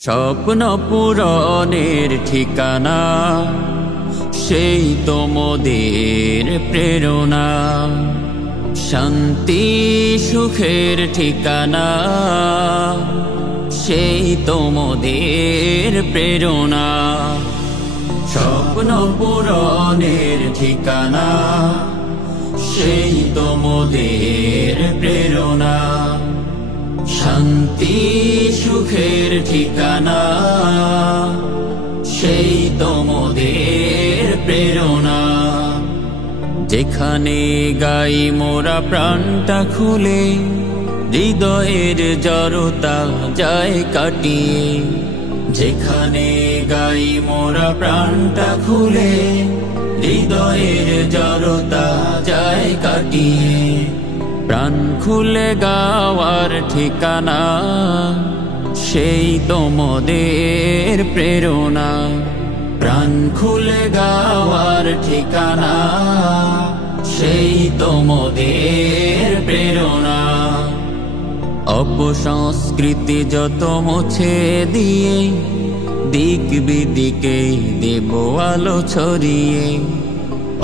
স্বপ্ন পূরণের ঠিকানা সেই তোমাদের প্রেরণা, শান্তি সুখের ঠিকানা সেই তোমাদের প্রেরণা। স্বপ্ন পূরণের ঠিকানা সেই তোমাদের প্রেরণা, শান্তি সুখের ঠিকানা সেই তোমাদের প্রেরণা। যেখানে গাই মোরা প্রাণটা খুলে, হৃদয়ের জড়তা যায় কাটিয়ে। যেখানে গাই মোরা প্রাণটা খুলে, হৃদয়ের জড়তা যায় কাটিয়ে। প্রাণ খুলে গাওয়ার ঠিকানা সেই তোমাদের প্রেরণা, প্রাণ খুলে গাওয়ার ঠিকানা সেই তোমাদের প্রেরণা। অপসংস্কৃতি যত মুছে দিয়ে, দিক বিদিকে দেব আলো ছড়িয়ে।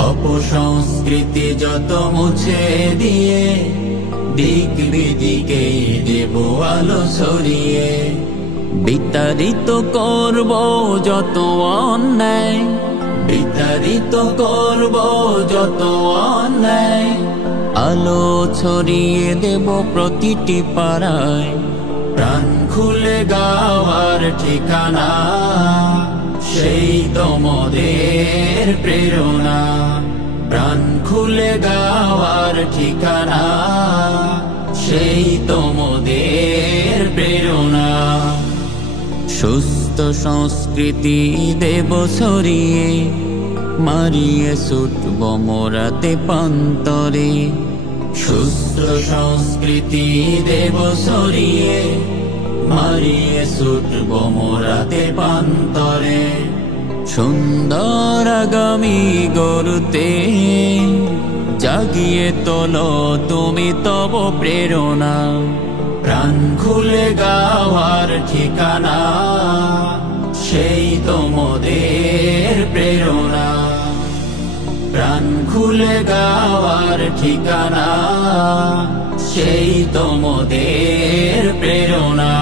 অপসংস্কৃতি যত মুছে দিয়ে, দিক বিদিকে দেব আলো ছড়িয়ে। বিতাড়িত করব যত অন্যায়, বিতাড়িত করব যত অন্যায়। আলো ছড়িয়ে দেব প্রতিটি পাড়ায়। প্রাণ খুলে গাওয়ার ঠিকানা সেই তোমাদের প্রেরণা, প্রাণ খুলে গাওয়ার ঠিকানা সেই তোমাদের প্রেরণা। সুস্থ সংস্কৃতি দেব ছড়িয়ে, মারিয়ে ছুটব মোরাতে পান্তরে। সুস্থ সংস্কৃতি দেব ছড়িয়ে, মারিয়ে ছুটব মোরাতে পান্তরে। সুন্দর আগামী গড়তে জাগিয়ে তোলো তুমি তব প্রেরণা। প্রাণ খুলে গাওয়ার ঠিকানা সেই তোমাদের প্রেরণা, প্রাণ খুলে গাওয়ার ঠিকানা সেই তোমাদের প্রেরণা,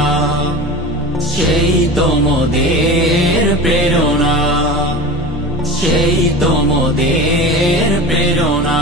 সেই তোমাদের প্রেরণা, সেই তোমাদের প্রেরণা।